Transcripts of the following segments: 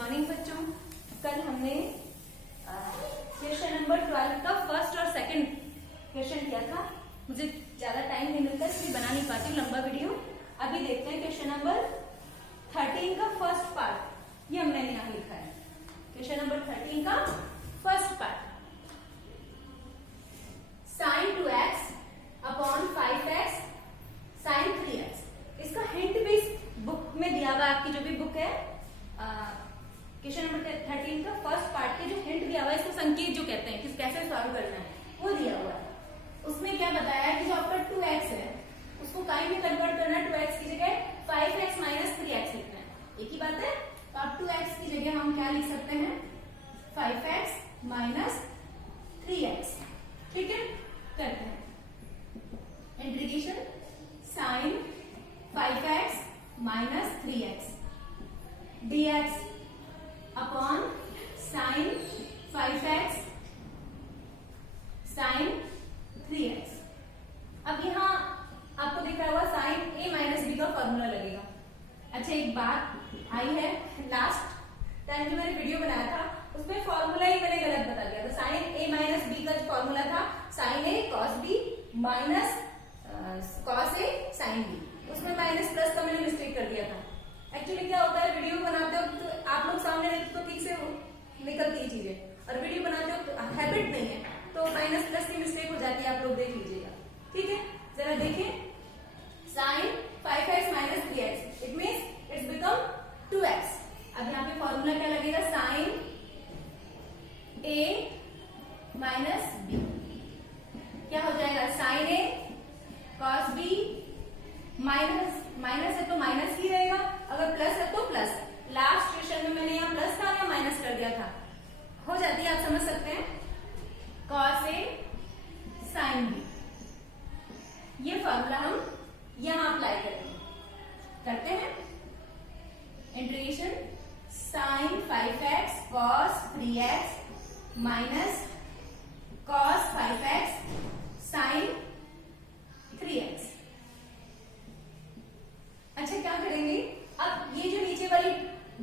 Morning बच्चों। कल हमने क्वेश्चन नंबर 12 का फर्स्ट और सेकंड क्वेश्चन किया था। मुझे ज्यादा टाइम नहीं मिलता इसलिए बना नहीं पाती लंबा वीडियो। अभी देखते हैं क्वेश्चन नंबर 13 का फर्स्ट पार्ट। ये हमने यहाँ लिखा है क्वेश्चन नंबर 13 का first part. sin 2x upon 5x sin 3x। इसका हिंट भी इस बुक में दिया हुआ है, आपकी जो भी बुक है क्वेश्चन नंबर 13 का फर्स्ट पार्ट के जो हिंट दिया हुआ है, इसको संकेत जो कहते हैं कि कैसे सॉल्व करना है वो दिया हुआ है। उसमें क्या बताया है कि जो आपका 2x है उसको काइंड में कन्वर्ट करना है। 2x की जगह 5x माइनस 3x लिखना है। एक ही बात है। तो आप 2x की जगह हम क्या लिख सकते हैं 5x माइनस 3x। ठीक है, करते हैं integration sine 5x minus 3x dx upon sine 5x sine 3x। अब यहाँ आपको दिख रहा होगा साइन a माइनस बी का फॉर्मूला लगेगा। अच्छा, एक बात आई है, लास्ट टाइम जो मैंने वीडियो बनाया था उसमें फॉर्मूला ही मैंने गलत बता दिया था। साइन a माइनस बी का जो फॉर्मूला था sine a cos b minus cos a sine b, उसमें माइनस प्लस का मैंने मिस्टेक कर दिया था। एक्चुअली क्या होता है, वीडियो बनाते हो तो आप लोग सामने देखते तो ठीक से निकलती है चीजें, और वीडियो बनाते हो तो हैबिट नहीं है तो माइनस प्लस की मिस्टेक हो जाती है। आप लोग देख लीजिएगा, ठीक है। जरा देखें, sine 5x minus 3x it means it's become 2x। अब यहाँ पे फॉर्मूला क्या लगेगा, साइन a माइनस b क्या हो जाएगा, sine a cos b minus minus है तो माइनस ही रहेगा, अगर प्लस है तो प्लस। लास्ट क्वेश्चन में मैंने यहाँ प्लस था या माइनस कर दिया था, हो जाती है, आप समझ सकते हैं। कॉस ए साइन बी, ये फॉर्मूला हम यहाँ अप्लाई करेंगे। करते हैं integration sine 5x cos 3x minus cos 5x sine 3x। अच्छा, क्या करेंगे, अब ये जो नीचे वाली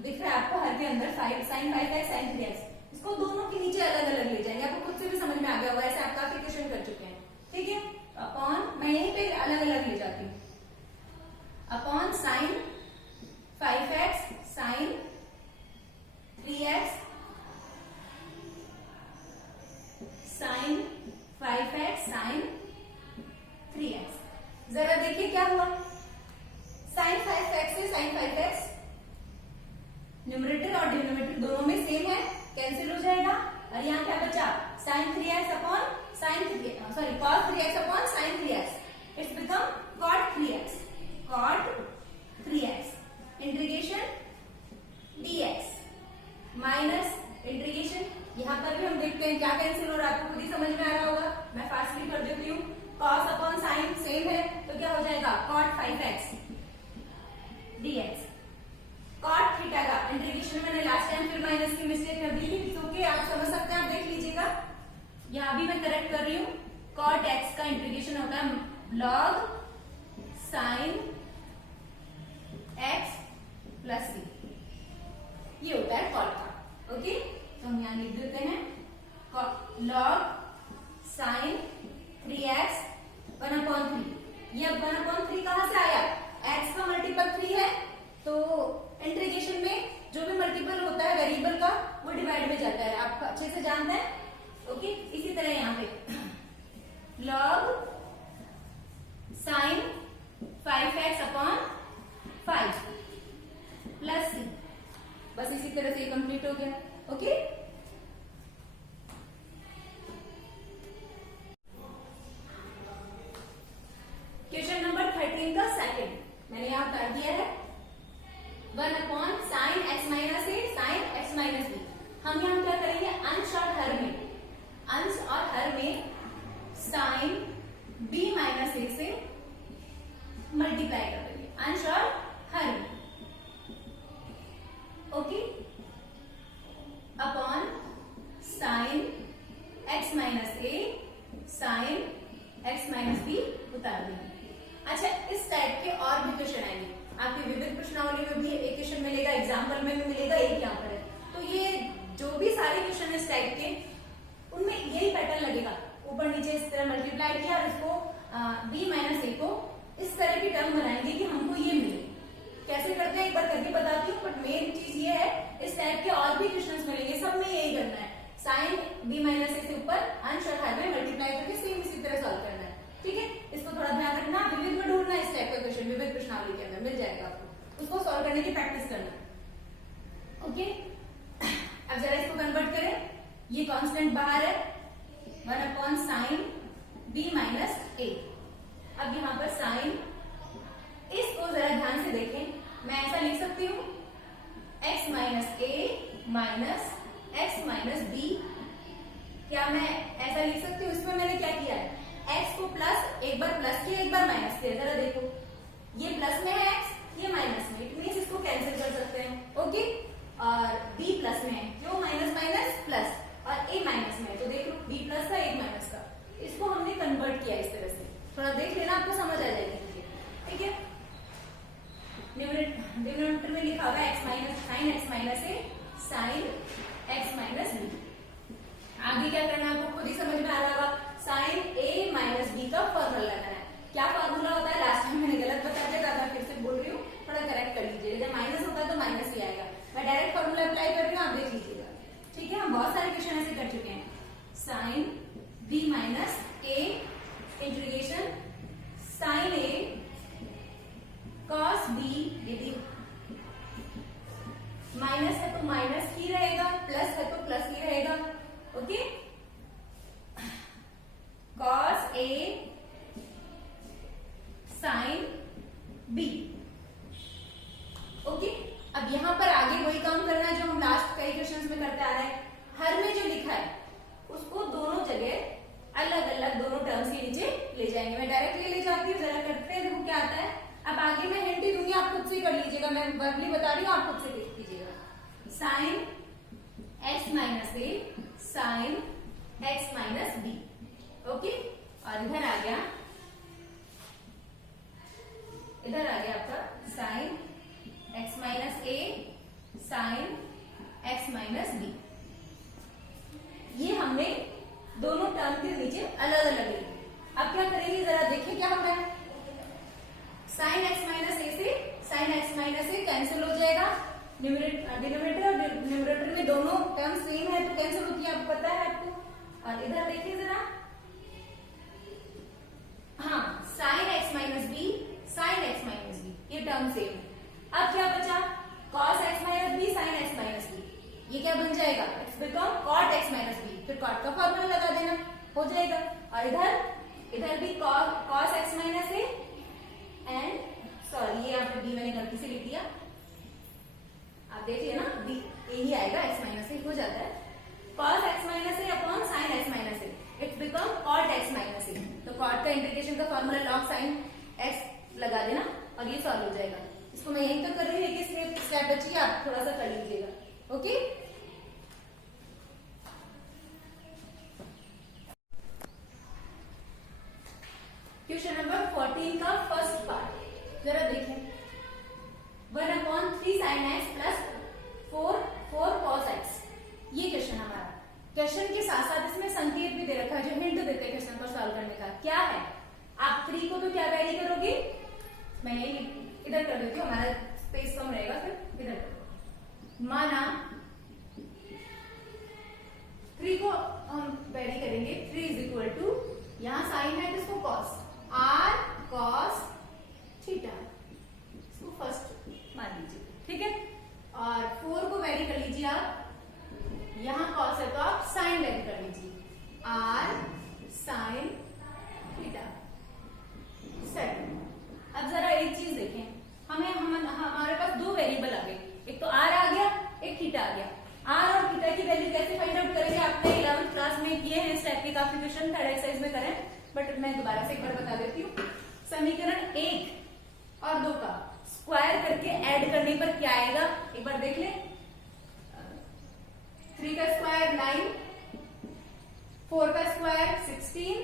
दिख रहा है आपको हर के अंदर साइन 5x साइन 3x, इसको दोनों के नीचे अलग अलग ले जाएंगे। आपको खुद से भी समझ में आ गया होगा, ऐसे आप काफी क्वेश्चन कर चुके हैं, ठीक है। अपॉन मैं यहीं पे अलग अलग ले जाती हूँ, upon sine 5x sine 3x sine 5x sine 3x। जरा देखिए क्या हुआ, साइन 5x से साइन 5x न्यूमरेटर और डिनोमिनेटर दोनों में सेम है, कैंसिल हो जाएगा। और यहाँ क्या बचा, sine 3x upon sine cos 3x upon sine 3x, it's become cot 3x, cot 3x integration dx minus integration, यहाँ पर भी हम देखते हैं क्या कैंसिल हो रहा है, आपको खुद ही समझ में आ रहा होगा, मैं फास्टली कर देती हूँ। कॉस अपॉन साइन सेम है तो क्या हो जाएगा, cot 5x dx। Cot theta का इंटीग्रेशन मैंने लास्ट टाइम फिर माइनस की मिस्टेक कर दी थी, क्योंकि आप समझ सकते हैं, आप देख लीजिएगा, यहाँ भी मैं करेक्ट कर रही हूँ। कॉट x का इंटीग्रेशन होता है log sign x plus c, ये होता है कॉट का। ओके, तो हम यहाँ लिख देते हैं लॉग साइन 3x 1/3। ये 1/3 कहां से आया, x का मल्टीपल 3 है तो इंटीग्रेशन में जो भी मल्टीपल होता है वेरिएबल का वो डिवाइड में जाता है, आप अच्छे से जानते हैं। ओके, इसी तरह यहाँ पे log sign 5x upon 5 plus c, बस इसी तरह से कंप्लीट हो गया। ओके, क्वेश्चन नंबर 13 का सेकंड मैंने यहाँ कर दिया है 1 upon sine x minus A sine x minus B. हम यहाँ क्या करेंगे, अंश और हर में साइन b माइनस ए से मल्टीप्लाई कर देंगे, अंश और हर में। Okay, upon sine x minus A sine x minus B उतार देंगे। अच्छा, इस टाइप के और भी क्वेश्चन आएंगे आपकी विविध प्रश्नावली में भी एक क्वेश्चन मिलेगा, एग्जाम्पल में भी मिलेगा, एक यहाँ पर है। में मल्टीप्लाई किया और इसको b माइनस a को इस तरह की टर्म बनाएंगे कि हमको ये मिले। कैसे करते हैं एक बार करके बताती हूँ, बट मेन चीज ये है, इस टाइप के और भी क्वेश्चंस मिलेंगे, सब में यही करना है, साइन b माइनस a से ऊपर अंश और हर में मल्टीप्लाई करके सेम इसी तरह सॉल्व करना है। ठीक है, इसको थोड़ा ध्यान रखना, विविध में ढूंढना इस टाइप का क्वेश्चन, विविध प्रश्नावली के अंदर मिल जाएगा आपको, उसको सॉल्व करने की प्रैक्टिस करना। ओके, अब जरा इसको कन्वर्ट करें, ये कांस्टेंट बाहर है 1 upon sine b minus a। अब यहाँ पर साइन, इसको जरा ध्यान से देखें, मैं ऐसा लिख सकती हूँ x minus a minus x minus b। क्या मैं ऐसा लिख सकती हूँ? इसमें मैंने क्या किया है, x को प्लस, एक बार प्लस किया एक बार माइनस किया, जरा देखो ये प्लस में है x, ये माइनस में, इट मींस इसको कैंसिल कर सकते हैं। ओके, और b प्लस में है, क्यों, माइनस माइनस प्लस, और a माइनस में है, तो देख लो b प्लस का एक माइनस का, इसको हमने कन्वर्ट किया इस तरह से, थोड़ा देख लेना आपको समझ आ जाएगी। ठीक है, डिनोमिनेटर में लिखा हुआ है x minus sine x minus a sine x minus b। आगे क्या करना है आपको खुद ही समझ में आ रहा होगा, साइन a माइनस b का फॉर्मूला लगाना है। क्या फॉर्मूला होता है, लास्ट टाइम मैंने गलत बता दिया था, फिर से बोल रही हूँ, थोड़ा करेक्ट कर लीजिए, जब माइनस होता है तो माइनस ही आएगा, मैं डायरेक्ट फॉर्मूला अप्लाई कर रही हूँ, आप देख लीजिएगा। ठीक है, हम बहुत सारे क्वेश्चन ऐसे कर चुके हैं, sine b minus a integration sine a cos b dt, minus है तो माइनस ही रहेगा, प्लस है तो प्लस ही रहेगा। Okay, cos a sine b। Okay, अब यहां पर आगे वही काम करना है जो हम लास्ट कई क्वेश्चंस में करते आ रहे हैं, हर में जो लिखा है उसको दोनों जगह अलग अलग दोनों टर्म्स के नीचे ले जाएंगे। मैं डायरेक्टली ले जाती हूँ, जरा करते हैं, देखो क्या आता है। अब आगे मैं हिंट ही दूंगी, आप खुद से कर लीजिएगा, मैं वर्बली बता रही हूँ, आप खुद से लिख लीजिएगा। Sine x minus a sine x minus b। Okay, और इधर आ गया आपका sine x minus a sine x minus b। ये हमने दोनों टर्म के नीचे अलग अलग लिए। अब क्या करेंगे, जरा देखिए क्या हो रहा है, साइन x माइनस a से sine x minus a cancel हो जाएगा, डिनोमिनेटर और न्यूमरेटर में दोनों टर्म सेम है तो कैंसिल होती है, आपको पता है आपको। और इधर देखिए जरा, हाँ, sine x minus b sine x minus b, ये टर्म सेम है। अब क्या बचा, cos x minus b sine x minus b, ये क्या बन जाएगा, it's become cot x minus b, फिर cot का फॉर्मूला लगा देना, हो जाएगा। और इधर भी cos x minus a and, sorry ये यहाँ पे b मैंने गलती से लिख दिया, आप देखिए ना b यही आएगा, x माइनस a हो जाता है, cos x minus a upon sine x minus a, it's become cot x minus a। तो cot का इंटीग्रेशन का फॉर्मूला log साइन x लगा देना और ये सॉल्व हो जाएगा। इसको मैं यहीं तक कर रही हूँ, एक स्टेप बची है, आप थोड़ा सा कर लीजिएगा। ओके, क्वेश्चन नंबर 14 का फर्स्ट पार्ट जरा देखें, 1 upon 3 sign X plus 4 cos x, ये क्वेश्चन हमारा। क्वेश्चन के साथ साथ इसमें संकेत भी दे रखा है जो हिंट देते हैं क्वेश्चन को सॉल्व करने का। क्या है, आप 3 को तो क्या वैरी करोगे, मैं यही इधर कर देती हूँ, हमारा स्पेस कम रहेगा, फिर इधर माना 3 को हम वैरी करेंगे, 3 इज इक्वल टू, यहाँ साइन है तो इसको कॉस, r cos थीटा, इसको फर्स्ट मान लीजिए। ठीक है, और 4 को वैरी कर लीजिए आप, यहाँ cos है तो आप साइन वैरी कर लीजिए, r साइन थीटा। सेट। अब जरा एक चीज देखें, हमारे पास दो वेरिएबल आ गए, एक तो r आ गया, एक थीटा आ गया। r और थीटा की वैल्यू कैसे फाइंड आउट करेंगे, आपने 11th क्लास में किए हैं, इस टाइप के काफी क्वेश्चन थर्ड एक्सरसाइज में करें, बट मैं दोबारा से एक बार बता देती हूँ। समीकरण 1 और 2 का स्क्वायर करके ऐड करने पर क्या आएगा, एक बार देख ले। 3 का स्क्वायर 9, 4 का स्क्वायर 16,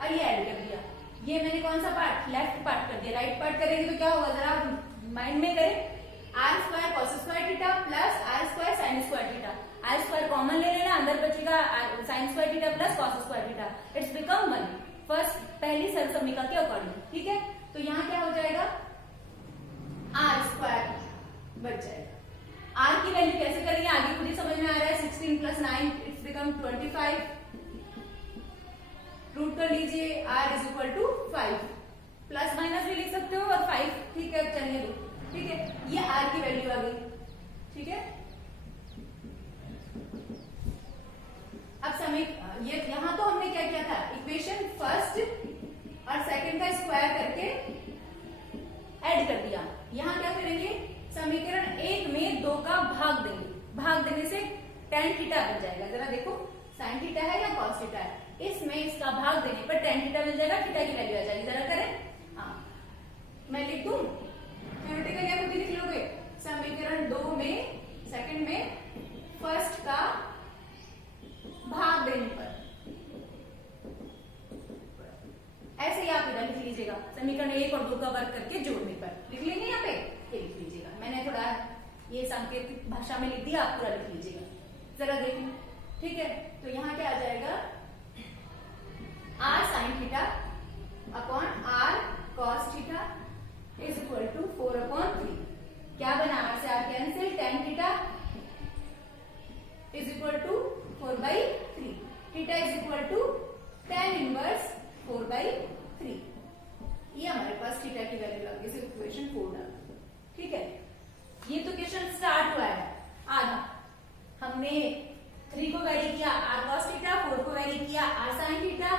और ये ऐड कर दिया। ये मैंने कौन सा पार्ट, लेफ्ट पार्ट कर दिया। राइट पार्ट करेंगे तो क्या होगा, जरा माइंड में करें, R square cos square theta plus R square sine square theta. I square common ले लेना, अंदर बचेगा sine square theta plus cos square theta, it's become 1 first पहली सरसमीका के अकॉर्डिंग। ठीक है, तो यहाँ क्या हो जाएगा, आर स्क्वायर बच जाएगा। आर की वैल्यू कैसे करेंगे आगे खुद ही समझ में आ रहा है, 16 प्लस 9 इट्स बिकम 25, रूट कर लीजिए, R is equal to 5, plus minus भी लिख सकते हो और 5 ठीक है चलिए दो। ठीक है, ये आर की वैल्यू आ गई। ठीक है, अब समय ये यहाँ तो हमने क्या किया था, इक्वेशन फर्स्ट और सेकंड का स्क्वायर करके ऐड कर दिया। यहाँ क्या करेंगे, समीकरण 1 में 2 का भाग देंगे, भाग देने से tan थीटा बन जाएगा। जरा देखो sin थीटा है या cos थीटा है, इसमें इसका भाग देने पर tan थीटा मिल जाएगा, थीटा की वैल्यू आ जाएगी। जरा करें, हाँ मैं लिख दूं, थ्योरेटिकल या खुद ही लिख लोगे, समीकरण 2 में सेकंड में फर्स्ट का भाग देने पर, ऐसे ही आप इधर लिख लीजिएगा, समीकरण 1 और 2 का वर्ग करके जोड़ने पर लिख लेंगे, यहाँ पे ये लिख लीजिएगा। मैंने थोड़ा ये सांकेतिक भाषा में लिख दिया, आप पूरा लिख लीजिएगा। जरा देखिए, ठीक है, तो यहाँ क्या आ जाएगा, R sine theta upon R cos theta is equal to 4/3। क्या बना, आर से R cancel, tan theta is equal to 4/3, theta is equal to tan inverse 4/3। ये हमारे पास थीटा की वैल्यू आ गई, इसे इक्वेशन 4 डाल। ठीक है, ये तो क्वेश्चन स्टार्ट हुआ है आधा, हमने 3 को वैरी किया आर कॉस थीटा, 4 को वैरी किया आर साइन थीटा,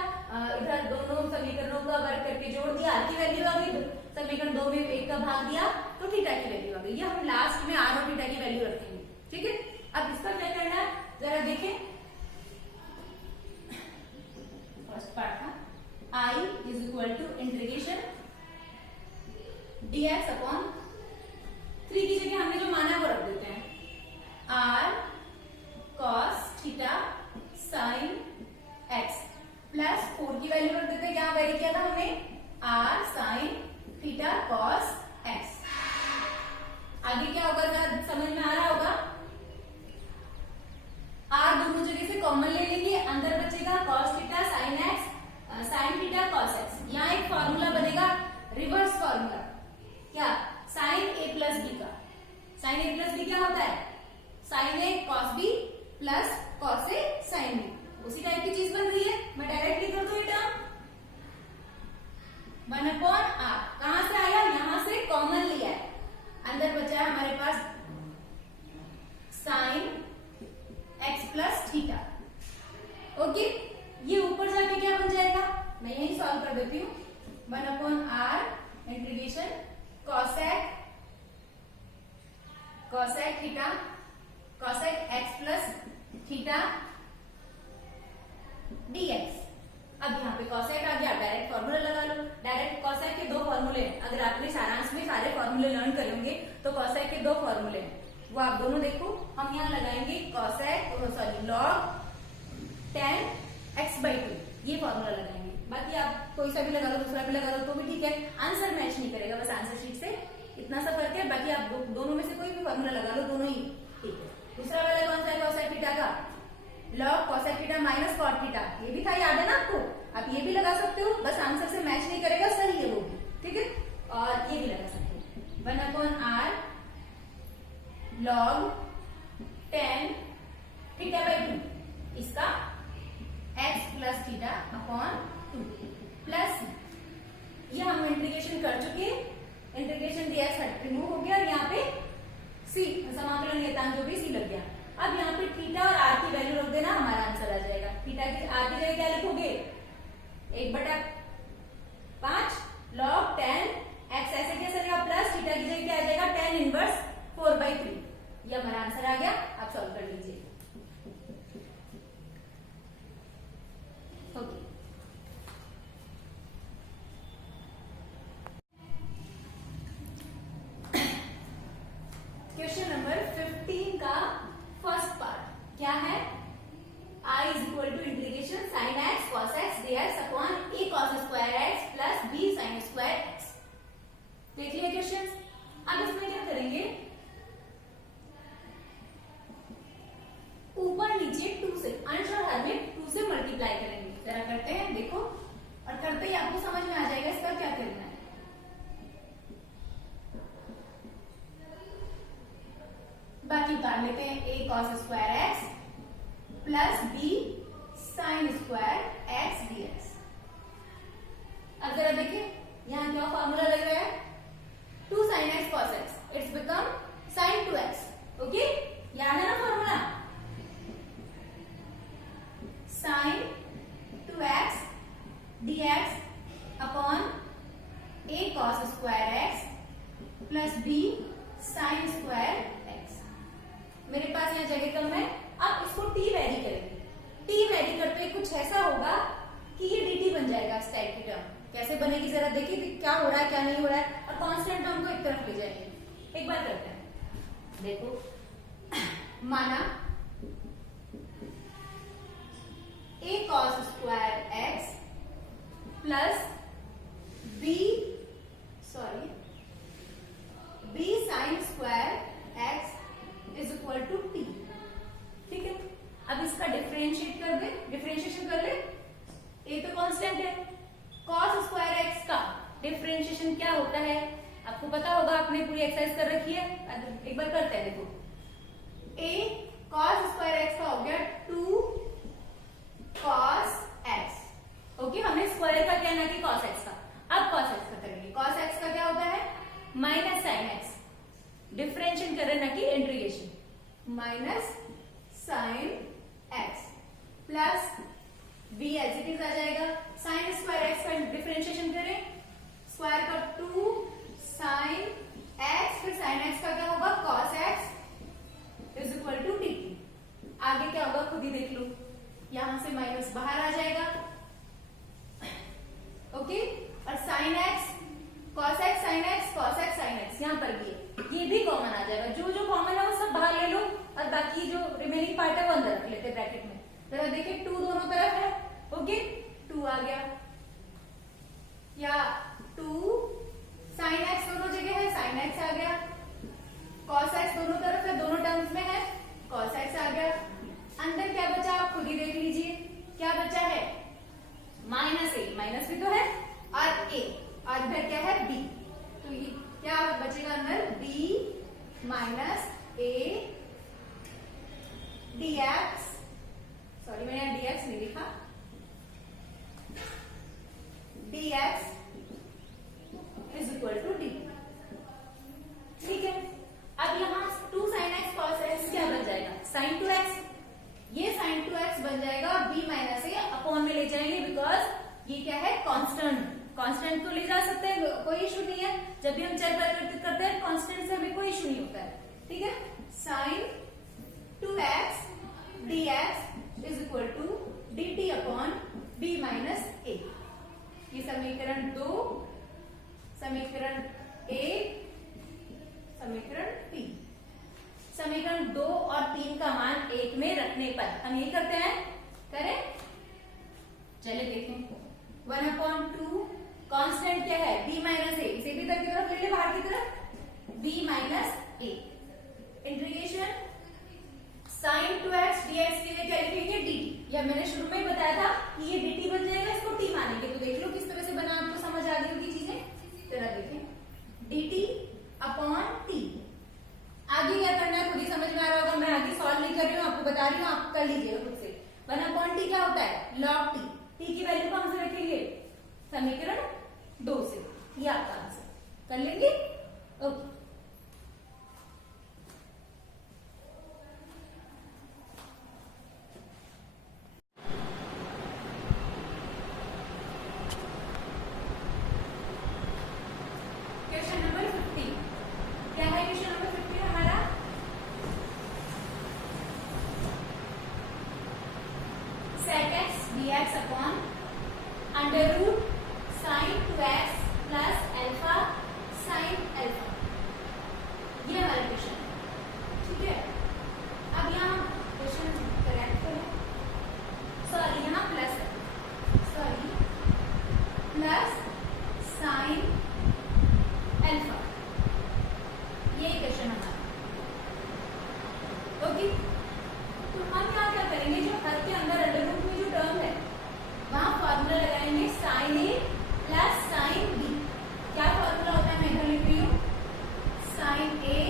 इधर दोनों समीकरणों का वर्ग करके जोड़ दिया, आर की वैल्यू आ गई, समीकरण 2 में 1 का भाग दिया तो थीटा की वैल्यू आ गई। ये हम लास्ट में आर और थीटा की वैल्यू रखेंगे। ठीक है, अब इसका क्या करना है, जरा देखें, फर्स्ट पार्ट था I is equal to integration dx upon 3 की जगह हमने जो माना है वो रख देते हैं, R cos theta sine X plus 4 की वैल्यू रख देते हैं, क्या वैरी किया था हमने, R sine theta cos X. आगे क्या होगा जरा समझ में आ रहा होगा, आर दोनों जगह से कॉमन ले लेंगे, अंदर बचेगा cos theta sine x sign theta cos x. यहाँ एक फॉर्मूला बनेगा रिवर्स फॉर्मूला, क्या, साइन ए प्लस बी का, साइन ए प्लस बी क्या होता है, sign A cos B plus cos A sine B, उसी टाइप की चीज बन रही है। मैं डायरेक्टली कर दूं ये टर्म 1/r, कहां से आया, यहां से कॉमन लिया है, अंदर बचा है हमारे पास sine X plus theta. Okay, ये ऊपर जाके क्या बन जाएगा, मैं यही सॉल्व कर देती हूँ, 1/r integration cosec theta cosec x plus theta dx। अब यहाँ पे कॉसेक आ गया, डायरेक्ट फॉर्मूला लगा लो, डायरेक्ट कॉसेक के 2 फॉर्मूले हैं, अगर आपने सारांश में सारे फॉर्मूले लर्न करेंगे तो कॉसेक के 2 फॉर्मूले हैं, वो आप दोनों देखो। हम यहाँ लगाएंगे cosec sorry log tan x/2, ये फॉर्मूला लगाएंगे, बाकी आप कोई सा भी लगा लो, दूसरा भी लगा लो तो भी ठीक है, आंसर मैच नहीं करेगा, बस आंसर शीट से इतना सा फर्क है, बाकी आप दोनों में से कोई भी फॉर्मूला लगा लो, दोनों ही ठीक है। दूसरा वाला कौन सा है, कॉसेक थीटा का log cosec theta minus cot theta, ये भी था, याद है ना आपको, आप ये भी लगा सकते हो, बस आंसर से मैच नहीं करेगा, सही है वो भी, ठीक है, और ये भी लगा सकते हो, 1/r लॉग tan थीटा/2, इसका x plus theta upon 2 plus, ये हम इंटीग्रेशन कर चुके, इंटीग्रेशन dx रिमूव हो गया और यहाँ पे c समाकलन नियतांक जो भी c लग गया। अब यहाँ पे थीटा और r की वैल्यू रख देना, हमारा आंसर आ जाएगा। थीटा की r की जगह क्या लिखोगे, 1/5 log tan x, ऐसे कैसे रहेगा, प्लस थीटा की जगह क्या आ जाएगा, tan इनवर्स 4/3। ये हमारा आंसर आ गया, आप सॉल्व कर लीजिए। ओके, क्वेश्चन नंबर 15 का फर्स्ट पार्ट क्या है, I is equal to integration sine X cos X dx upon a cos square X plus b sine square X. cos square X plus B sine square X dx। अब जरा देखिए यहाँ क्या formula लग रहा है, 2 sin x cos x, it's become sin 2x। Okay, याद है ना formula, sin 2x dx upon a cos square x plus b sine square x। मेरे पास यहाँ जगह कम है, अब इसको t वेरी करेंगे। t वेरी करते कुछ ऐसा होगा कि ये dt बन जाएगा इस टाइप की टर्म। कैसे बनेगी जरा देखिए क्या हो रहा है क्या नहीं हो रहा है, और कांस्टेंट टर्म को एक तरफ ले जाएंगे। एक बार करते हैं, देखो माना a cos square x plus b sine square x is equal to t। ठीक है, अब इसका डिफरेंशिएट कर दे, डिफरेंशिएशन कर ले। a तो कांस्टेंट है, cos स्क्वायर x का डिफरेंशिएशन क्या होता है आपको पता होगा, आपने पूरी एक्सरसाइज कर रखी है। एक बार करते हैं, देखो a cos स्क्वायर x का हो गया 2 cos x। ओके, हमने स्क्वायर का क्या ना कि cos x का। अब cos x का करेंगे, cos x का क्या होता है माइनस साइन x, डिफरेंशिएट करें ना कि integration, minus sine x plus b as it is आ जाएगा। साइन स्क्वायर x का डिफरेंशिएशन करें, स्क्वायर का 2 साइन x, फिर साइन x का क्या होगा cos x is equal to dt। आगे क्या होगा खुद ही देख लो, यहां से माइनस बाहर आ जाएगा। ओके, और sign x cos x sin x cos x sin x यहां पर भी है, ये भी कॉमन आ जाएगा। जो जो कॉमन है वो सब बाहर ले लो, और बाकी जो रिमेनिंग पार्ट है वो अंदर रख लेते ब्रैकेट में। जरा देखिए 2 दोनों तरफ है, ओके 2 आ गया, या 2 sin x दोनों जगह है, sin x आ गया, cos x दोनों तरफ है, दोनों टर्म्स में है, cos x आ गया। अंदर क्या बचा आप खुद ही देख लीजिए, क्या बचा है माइनस a, माइनस भी तो है, और a, और इधर क्या है b, तो ये क्या बचेगा अंदर b minus a dx, sorry मैंने यहाँ dx नहीं लिखा, dx is equal to d। ठीक है, अब यहाँ 2 sin x cos x क्या बन जाएगा sin 2x, ये sin 2x बन जाएगा, b माइनस a अपॉन में ले जाएंगे, बिकॉज ये क्या है कांस्टेंट, कांस्टेंट तो ले जा सकते हैं, कोई इशू नहीं है। जब भी हम चर परिवर्तित करते हैं कांस्टेंट से हमें कोई इशू नहीं होता है। ठीक है, sin 2x dx is equal to dt upon b minus a। ये समीकरण 2, समीकरण 1, समीकरण 3। समीकरण 2 और 3 का मान 1 में रखने पर हम यही करते हैं, करें चले देखें। 1/2 कांस्टेंट क्या है b माइनस a, इसे भी इधर की तरफ ले ले, बाहर की तरफ b minus a, integration sin 2x dx के लिए क्या लिखेंगे dt। या मैंने शुरू में ही बताया था कि ये dt बन जाएगा, इसको t मानेंगे, तो देख लो किस तरह से बना, आपको समझ आ गई होगी चीजें। जरा देखें dt अपॉन t, आगे क्या करना है खुद ही समझ में आ रहा होगा, मैं आगे सॉल्व नहीं कर रही हूँ, आपको बता रही हूँ, आप कर लीजिएगा खुद से। 1/t क्या होता है log t, t की वैल्यू कौन से रखेंगे समीकरण 2 से, ये आपका आंसर कर लेंगे। ओके, क्वेश्चन नंबर 50 क्या है, क्वेश्चन नंबर 50 हमारा sec x dx upon under root sin 2x plus alpha sin alpha, ये हमारा क्वेश्चन है। ठीक है, अब यहाँ क्वेश्चन करेक्ट करो, सॉरी यहाँ प्लस है, सॉरी प्लस sin अल्फा, ये क्वेश्चन हमारा। ओके, तो हम यहाँ क्या करेंगे, जो हर के अंदर अंडर रूट में जो टर्म है वहां फॉर्मूला लगाएंगे sin a plus sin b। क्या फॉर्मूला होता है, मैं इधर लिख रही हूँ sin a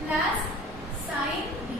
plus sin b।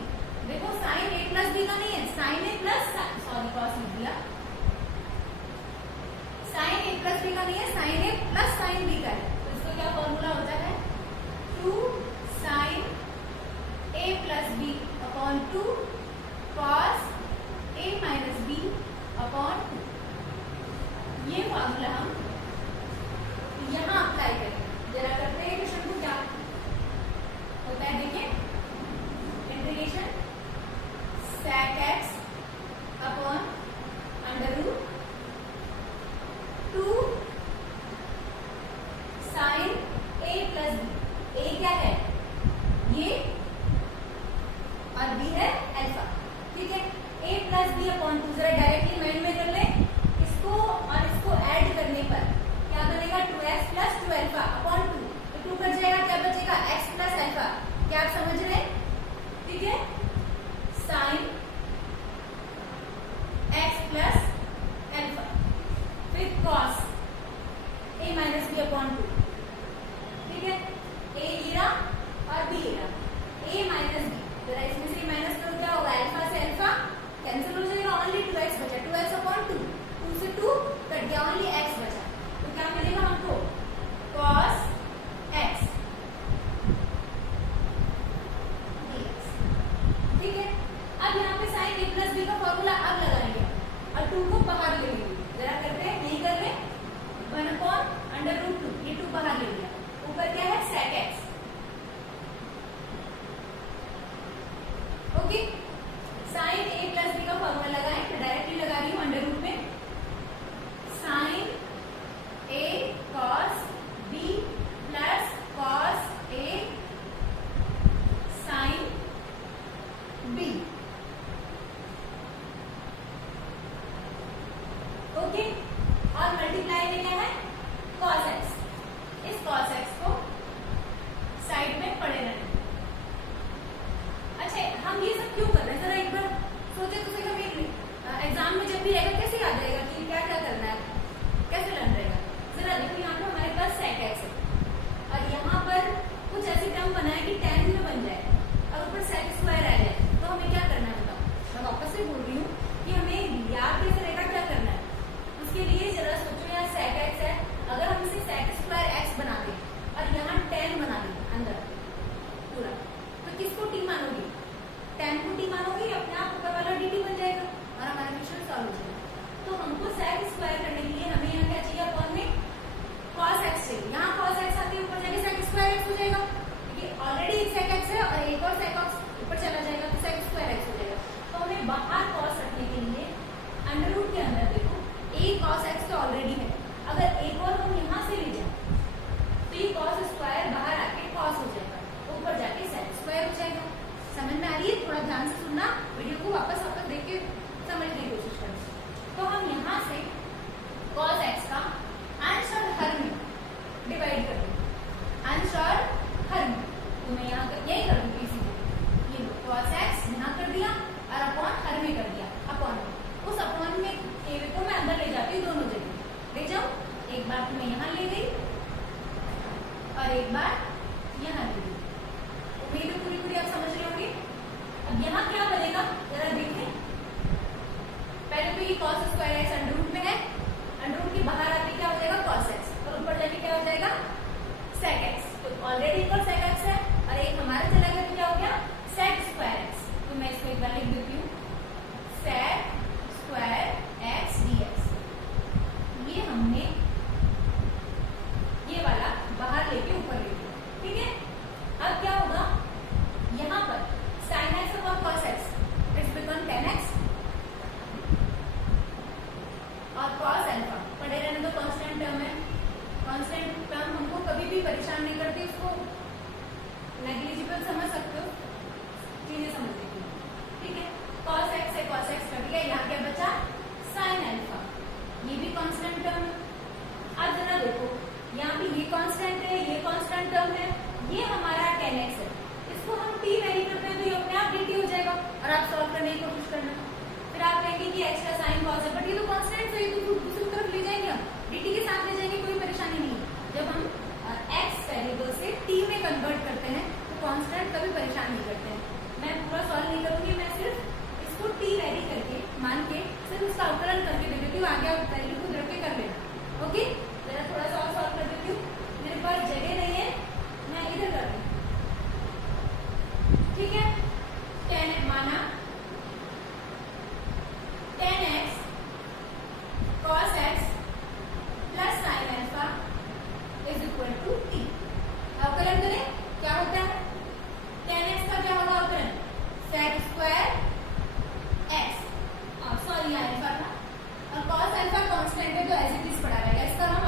ऊपर क्या है sec x। Okay, sine a plus b का फॉर्मूला लगाएं, तो डायरेक्टली लगा रही हूं अंडर रूट में sine a cos b plus cos a sine b। Okay, और मल्टीप्लाई में क्या है cos x। इस cos x को साइड में पड़े रहने। अच्छा, हम ये सब क्यों कर रहे हैं, जरा एक बार सोचे तो सही। हमें एग्जाम में जब भी आएगा कैसे याद रहेगा कि क्या क्या करना है, कैसे लर्न रहेगा। जरा देखो, यहाँ पे हमारे पास sec x है और यहाँ पर कुछ ऐसी टर्म बनाए कि tan में बन जाए और ऊपर sec स्क्वायर आ जाए, तो हमें क्या करना है बताओ। मैं वापस से बोल रही हूँ कि हमें याद कैसे रहेगा, क्या करना है। उसके लिए जरा सोचो, यहाँ sec x है, अगर हम इसे sec स्क्वायर x बना दें और यहाँ tan बना दें अंदर पूरा, तो किसको t मानोगी, tan को t मानोगी, अपने आप ऊपर वाला dt बन जाएगा और हमारा इक्वेशन सॉल्व हो जाएगा। तो हमको sec स्क्वायर करने के लिए हमें यहाँ क्या चाहिए, अपॉन में cos x चाहिए। यहाँ cos x आती है, ऊपर जाके sec स्क्वायर x हो जाएगा, क्योंकि ऑलरेडी एक sec x है और एक और sec x ऊपर चला जाएगा तो sec स्क्वायर x हो जाएगा। तो हमें बाहर cos रखने के लिए अंडर रूट के अंदर देखो एक cos x तो ऑलरेडी है, अगर एक और हम यहाँ से ले जाए तो ये cos स्क्वायर बाहर आके cos हो जाएगा, ऊपर जाके sec स्क्वायर हो जाएगा। समझ में आ रही है? थोड़ा ध्यान से सुनना, वीडियो को वापस देख के समझने की कोशिश करना। तो हम यहाँ से cos x का अंश और हर में डिवाइड कर देंगे, अंश और हर में। तो मैं यहाँ यही कर दूंगी, इसी ये cos x यहाँ कर दिया और अपॉन हर में कर दिया। अपॉन उस अपॉन में को मैं अंदर ले जाती हूँ, दोनों जगह ले जाऊँ। एक बार तो मैं यहाँ ले गई और एक बार यहाँ ले गई। उम्मीद है पूरी पूरी आप समझ रहे होंगे। अब यहाँ क्या बनेगा जरा देखें। पहले तो ये cos square x under root में है, अंडर रूट के बाहर आके क्या हो जाएगा cos x और ऊपर जाके क्या हो जाएगा sec x। तो ऑलरेडी एक और sec x है और एक हमारा चला गया तो क्या हो गया sec स्क्वायर x। तो मैं इसको एक बार लिख देती हूँ sec स्क्वायर x dx। ये हमने ये वाला बाहर लेके ऊपर ले लिया, ठीक है। अब क्या होगा, यहाँ पर sin x upon cos x it's become tan x और cos अल्फा पढ़े रहने दो, कांस्टेंट टर्म है। कांस्टेंट टर्म हमको कभी भी परेशान नहीं करती, इसको नेग्लिजिबल समझ सकते हो, चीजें समझ सकते हो, ठीक है। cos x से cos x कट गया, यहाँ क्या बचा sin अल्फा, ये भी कांस्टेंट टर्म। अब जरा देखो, यहाँ पे ये कांस्टेंट है, ये कांस्टेंट टर्म है, ये हमारा tan x है। इसको हम t वेरी करते हैं तो ये अपने आप dt हो जाएगा और आप सॉल्व करने की कोशिश करना। फिर आप कहेंगे कि x का साइन cos है, बट ये तो कांस्टेंट है, ये तो दूसरी तरफ ले जाएंगे, हम dt के साथ ले जाएंगे, कोई परेशानी नहीं है। जब हम x वेरिएबल से t में कन्वर्ट करते हैं तो कांस्टेंट कभी परेशान नहीं करते हैं। मैं पूरा सॉल्व नहीं करूंगी, मैं सिर्फ इसको t वेरी करके मान के सिर्फ उसका अवकलन करके दे देती हूँ, आगे आप वैल्यू खुद रख के कर लेना। ओके, जरा थोड़ा सा और सॉल्व कर देती हूँ, मेरे पास जगह नहीं है, मैं इधर कर दूँ, ठीक है। tan माना tan x cos x plus sin alpha is equal to t। अवकलन करें, क्या होता है tan x का क्या होगा अवकलन sec square x, sorry alpha था, और cos अल्फा कांस्टेंट है तो एज इट इज पड़ा रहेगा। इसका हम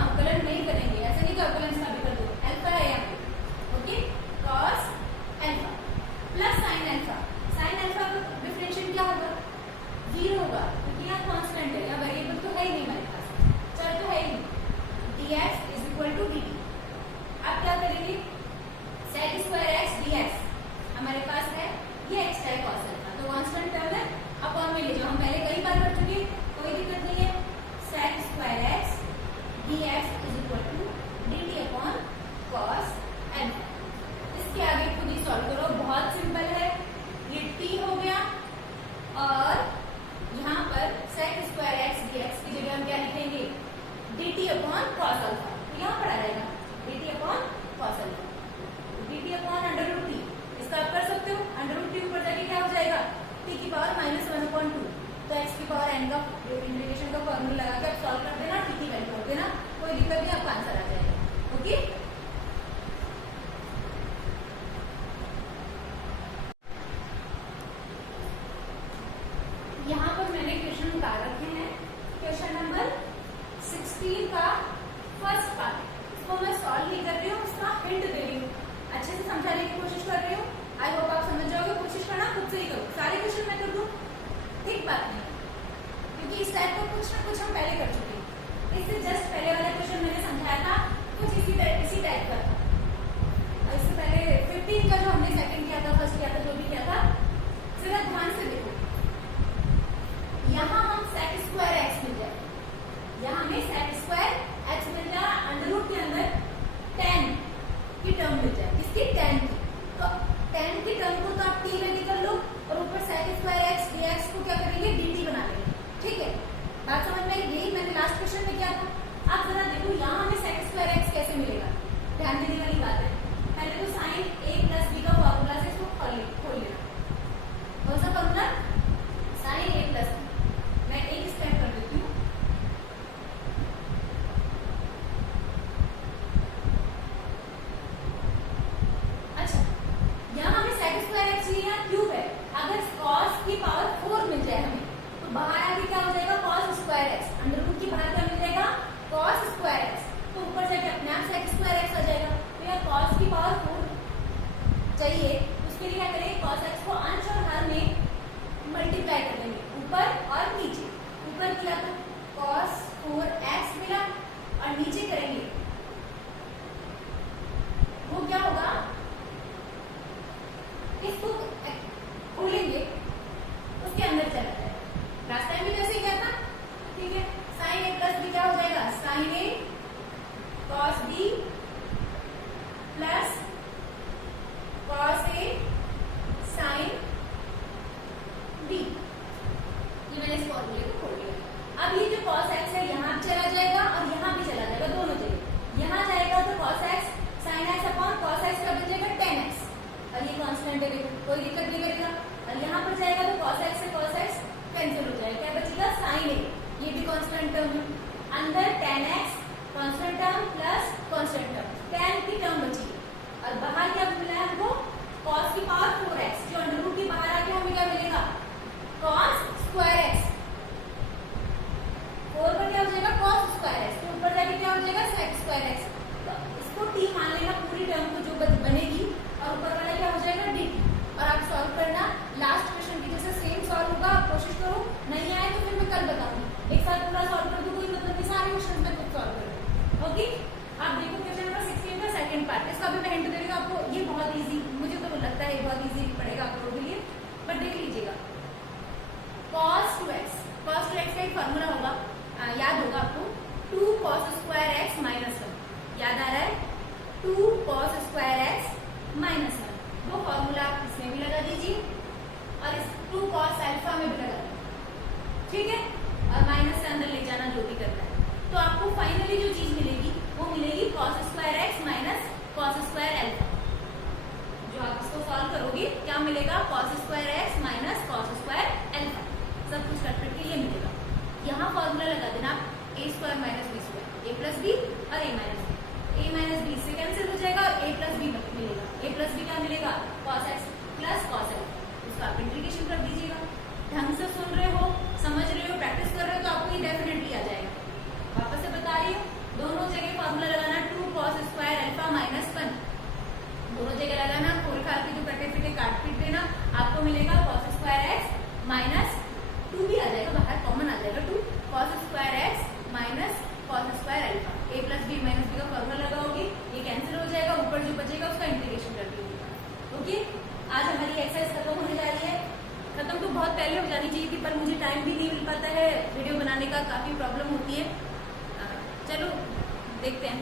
उसका हिंट दे रही हूँ, अच्छे से समझाने की कोशिश कर रही हूँ। आई होप आप समझ जाओगे। कोशिश करना खुद से ही करो, सारे क्वेश्चन मैं कर दूँ ठीक बात नहीं, क्योंकि इस टाइप का कुछ ना कुछ हम पहले कर चुके हैं। इससे जस्ट पहले वाला क्वेश्चन मैंने समझाया था कुछ इसी टाइप का। इससे पहले 15 का जो हमने सेकंड किया था, फर्स्ट किया था, जो भी किया था, जरा ध्यान से देखो। यहाँ हम सेक स्क्वायर एक्स मिल जाए, यहाँ हमें सेक स्क्वायर एक्स मिल जाए, अंडर रूट के अंदर 10 की टर्म मिल जाए, किसकी 10 की। तो 10 की टर्म को तो आप टी रेडी कर लो और ऊपर सेक स्क्वायर एक्स डीएक्स को क्या करेंगे, dt बना लेंगे। ठीक है, बात समझ में आई? यही मैंने लास्ट क्वेश्चन में किया था। आप जरा देखो यहाँ हमें सेक स्क्वायर एक्स कैसे मिलेगा, ध्यान देने वाली बात है। पहले तो साइन a प्लस बी का फॉर्मूला से इसको खोल लेना। कौन सा formula? Sine a plus B. मैं एक स्टेप कर देती हूँ। अच्छा, यहाँ हमें सेक स्क्वायर एक्स लिया, क्यूब है। अगर cos की पावर 4 मिल जाए हमें, तो बाहर आके क्या हो जाएगा, cos square x. Under root की बाहर क्या मिल जाएगा, cos स्क्वायर एक्स। तो ऊपर जाके अपने आप सेक स्क्वायर एक्स आ जाएगा। तो यहाँ cos की पावर 4 चाहिए, उसके लिए क्या करेंगे, cos x को अंश और हर में मल्टीप्लाई कर देंगे, ऊपर और नीचे। ऊपर किया तो cos 4x मिला और नीचे करेंगे वो क्या होगा, इसको खोलेंगे, उसके अंदर चला जाएगा। लास्ट टाइम भी जैसे किया था, ठीक है। साइन a प्लस बी क्या हो जाएगा, sine a cos b plus cos a sin b। ये मैंने इस फॉर्मूले को खोल लिया। अब ये जो cos x है यहाँ भी चला जाएगा और यहाँ भी चला जाएगा, दोनों जगह। यहाँ जाएगा तो cos x sin x upon cos x का बन जाएगा 10x, और ये कांस्टेंट है, देखो कोई दिक्कत नहीं करेगा। और यहाँ पर जाएगा तो cos x से cos x कैंसिल हो जाएगा, क्या बचेगा, sin a। ये भी कांस्टेंट टर्म है, अंदर 10x constant term plus constant term, 10 की टर्म बची। और बाहर क्या मिला है हमको, cos की पावर 4x, जो अंडर रूट के बाहर आके हमें क्या मिलेगा, cos स्क्वायर x। 4 पर क्या हो जाएगा, cos स्क्वायर x, तो ऊपर जाके क्या हो जाएगा, sec स्क्वायर x। तो इसको t मान लेना पूरी टर्म को जो बनेगी, और ऊपर वाला क्या हो जाएगा, dt। और आप सॉल्व करना, लास्ट क्वेश्चन की जैसे सेम सॉल्व होगा, आप कोशिश करो। नहीं आए तो फिर मैं कल बताऊंगी, एक साथ पूरा सॉल्व कर दूं, कोई मतलब नहीं, सारे क्वेश्चन में खुद सॉल्व करो। ओके, आप देखो क्वेश्चन नंबर 16 का सेकंड पार्ट, इसका भी मैं हिंट दे रही हूँ आपको। ये बहुत इजी, मुझे तो लगता है बहुत इजी पड़ेगा आप लोगों के लिए, बट देख लीजिएगा। cos 2x, cos 2x का एक फॉर्मूला होगा, याद होगा आपको, 2 cos स्क्वायर x माइनस 1। याद आ रहा है, 2 cos स्क्वायर x माइनस 1। वो फॉर्मूला आप इसमें भी लगा दीजिए और इस 2 cos अल्फा में भी लगा दीजिए, ठीक है। और माइनस से अंदर ले जाना, जो भी करना है। तो आपको फाइनली जो चीज मिलेगी वो मिलेगी cos square x minus cos square alpha. जो आप इसको सॉल्व करोगे क्या मिलेगा, cos square x minus cos square alpha. सब कुछ कट करके ये मिलेगा। यहाँ फॉर्मूला लगा देना आप, a square minus b square, a plus B और a minus B. a minus B से कैंसिल हो जाएगा और a प्लस बी मिलेगा। a प्लस बी क्या मिलेगा, cos x plus cos alpha. उसका आप इंटीग्रेशन कर दीजिएगा। ढंग से सुन रहे हो, समझ रहे हो, प्रैक्टिस कर रहे हो, तो आपको ये डेफिनेटली आ जाएगा। वापस से बता रही हूँ, दोनों जगह फॉर्मूला लगाना, 2 cos स्क्वायर अल्फा माइनस 1, दोनों जगह लगाना। खोल खाल के जो कटे पिटे काट पीट देना, आपको मिलेगा cos स्क्वायर x माइनस 2 भी आ जाएगा, बाहर कॉमन आ जाएगा 2 cos square x minus cos square alpha. a plus B minus B का फॉर्मूला लगाओगे, ये कैंसिल हो जाएगा, ऊपर जो बचेगा उसका इंटीग्रेशन कर दीजिएगा। ओके, आज हमारी एक्सरसाइज खत्म होने जा रही है। खत्म तो बहुत पहले हो जानी चाहिए थी, पर मुझे टाइम भी नहीं मिल पाता है, वीडियो बनाने का काफी प्रॉब्लम होती है। चलो देखते हैं।